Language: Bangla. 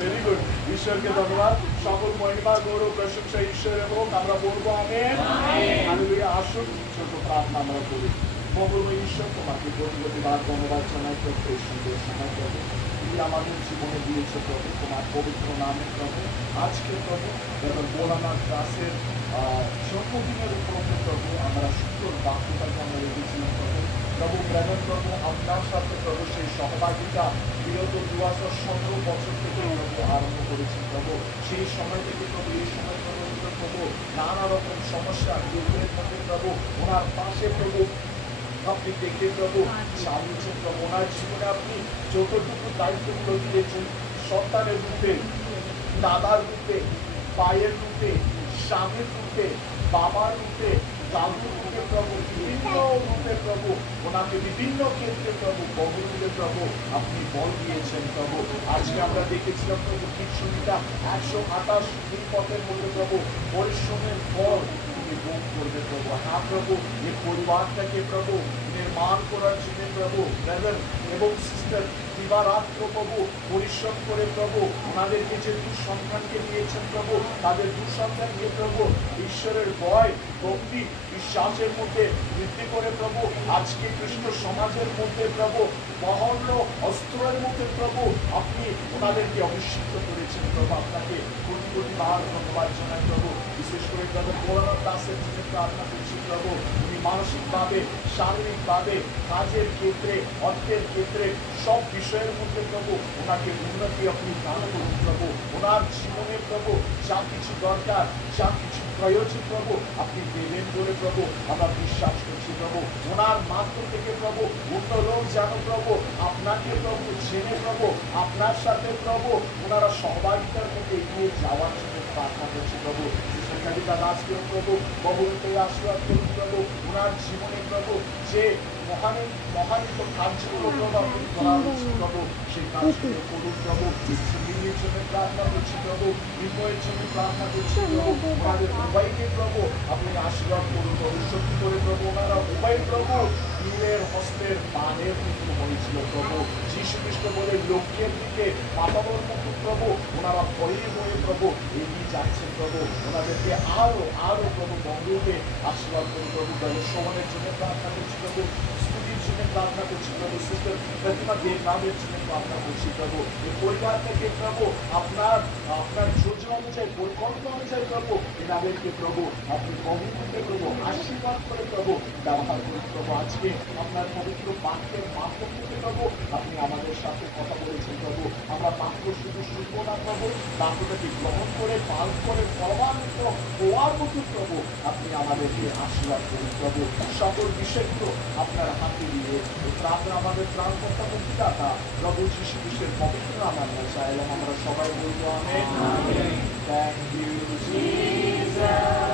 Very good. ঈশ্বরকে ধন্যবাদ। সকল মহিমা গৌরব প্রশংসা ঈশ্বরের হোক। আমরা বলবো আমেন। হালেলুয়া। আসুন ছোট প্রার্থনা আমরা করি। মঙ্গলময় ঈশ্বর, তোমাকে প্রতিবার ধন্যবাদ জানাই প্রভু, এই সুন্দর সময় প্রভু তুমি আমাদের জীবনে দিয়েছো প্রভু, তোমার পবিত্র নামে প্রভু। আজকে প্রভু এবং বোলানাথ দাসের জন্মদিনের উপলক্ষে প্রভু আমরা সুন্দর বাক্যটাকে আমরা রেখেছিলাম প্রভু। প্রভু প্রেমের প্রভু আপনার সাথে প্রভু সেই সহভাগিতা বিগত 2017 থেকে প্রভু আরম্ভ করেছি প্রভু। সেই সময় থেকে প্রভু এই সময় পর্যন্ত প্রভু নানা রকম সমস্যা দুঃখের মধ্যে প্রভু ওনার পাশে প্রভু আপনি দেখে প্রভু চালিয়েছেন প্রভু। ওনার জীবনে আপনি যতটুকু দায়িত্বগুলো দিয়েছেন, সন্তানের রূপে, দাদার রূপে, ভাইয়ের রূপে, স্বামীর রূপে, বাবার রূপে, দাদুর রূপে প্রভু, বিভিন্ন রূপে প্রভু ওনাকে বিভিন্ন ক্ষেত্রে প্রভু বহুরূপে প্রভু আপনি বল দিয়েছেন প্রভু। আজকে আমরা দেখেছিলাম প্রভু কীর্তনীটা 128 পথের মধ্যে প্রভু পরিশ্রমের ফল ভোগ করবে প্রভু। হ্যাঁ প্রভু, এই পরিবারটাকে প্রভু নির্মাণ করার জন্য প্রভু ব্রাদার এবং সিস্টার দিবারাত্র প্রভু পরিশ্রম করে প্রভু ওনাদেরকে যে দুঃসন্তানকে দিয়েছেন প্রভু, তাদের দুঃসন্তান নিয়ে প্রভু ঈশ্বরের ভয় ভক্তি বিশ্বাসের মধ্যে বৃদ্ধি করে প্রভু আজকে খ্রিস্ট সমাজের মধ্যে প্রভু মহল্ল অস্ত্রের মধ্যে প্রভু আপনি ওনাদেরকে অভিষিক্ত করেছেন প্রভু। আপনাকে কোটি কোটি বার ধন্যবাদ জানাই প্রভু। বিশেষ করে প্রভু বোলানাথ দাসের জন্য প্রার্থনা করছি প্রভু, উনি মানসিকভাবে শারীরিকভাবে কাজের ক্ষেত্রে অর্থের ক্ষেত্রে সব বিষয়ের মধ্যে প্রভু ওনাকে উন্নতি আপনি দান করুন প্রভু। ওনার জীবনে প্রভু যা কিছু দরকার, যা কিছু প্রয়োজন প্রভু আপনি দেবেন বলে প্রভু আমরা বিশ্বাস করছি প্রভু। ওনার মাত্র থেকে প্রভু অন্য লোক জানো প্রভু আপনাকে প্রভু জেনে প্রভু আপনার সাথে প্রভু ওনারা সহভাগিতার মধ্যে এগিয়ে যাওয়ার জন্য প্রার্থনা করছি প্রভু। সেখানে দাসকেও প্রভু বহুরূপে আশীর্বাদ করুন প্রভু। ওনার জীবনে প্রভু যে মহানিত কাজগুলো প্রভু আপনি করা হচ্ছে প্রভু, সেই কাজগুলো করুন প্রভু। সুনীলের জন্য প্রার্থনা করছি প্রভু, বিনয়ের জন্য প্রার্থনা করছি প্রভু। ওনাদের উভয়কে প্রভু আপনি আশীর্বাদ করুন প্রভু। সত্যি করে প্রভু ওনারা উভয় প্রভু নীলের হস্তের বানের মতো হয়েছিল প্রভু। যীশু খ্রিস্ট বলে লক্ষ্যের দিকে পাতানোর মতো প্রভু ওনারা ভয়ে ভয়ে প্রভু এগিয়ে যাচ্ছেন প্রভু। ওনাদেরকে আরো আরো প্রভু বন্ধুকে আশীর্বাদ করুন প্রভু। সমানের জন্য প্রার্থনা করছি প্রভু, স্তুতির জন্য প্রার্থনা করছি প্রভু, সিস্টার প্রতিমা দেবনাথের জন্য প্রার্থনা করছি প্রভু। এই পরিবার থেকে প্রভু আপনার যোজনা অনুযায়ী পরিকল্পনা অনুযায়ী প্রভু এনাদেরকে প্রভু আপনি বহুরূপে প্রভু আশীর্বাদ করে প্রভু ব্যবহার করুন প্রভু। আজকে আপনার পবিত্র বাক্যের মাধ্যম থেকে প্রভু আপনি আমাদের সাথে কথা বলেছেন প্রভু। আমরা বাক্য শুধু শুনবো না প্রভু, বাক্যটাকে গ্রহণ করে পালন করে প্রমাণিত হওয়ার মতো প্রভু আপনি আমাদেরকে আশীর্বাদ করুন প্রভু। সকল বিষয়গুলো আপনার হাতে দিয়ে প্রার্থনা আমাদের প্রাণকর্তা মুক্তিদাতা প্রভু যীশু খ্রিস্টের পবিত্র নামে আমরা চাই এবং আমরা সবাই বলবো আমেন। Thank you Jesus.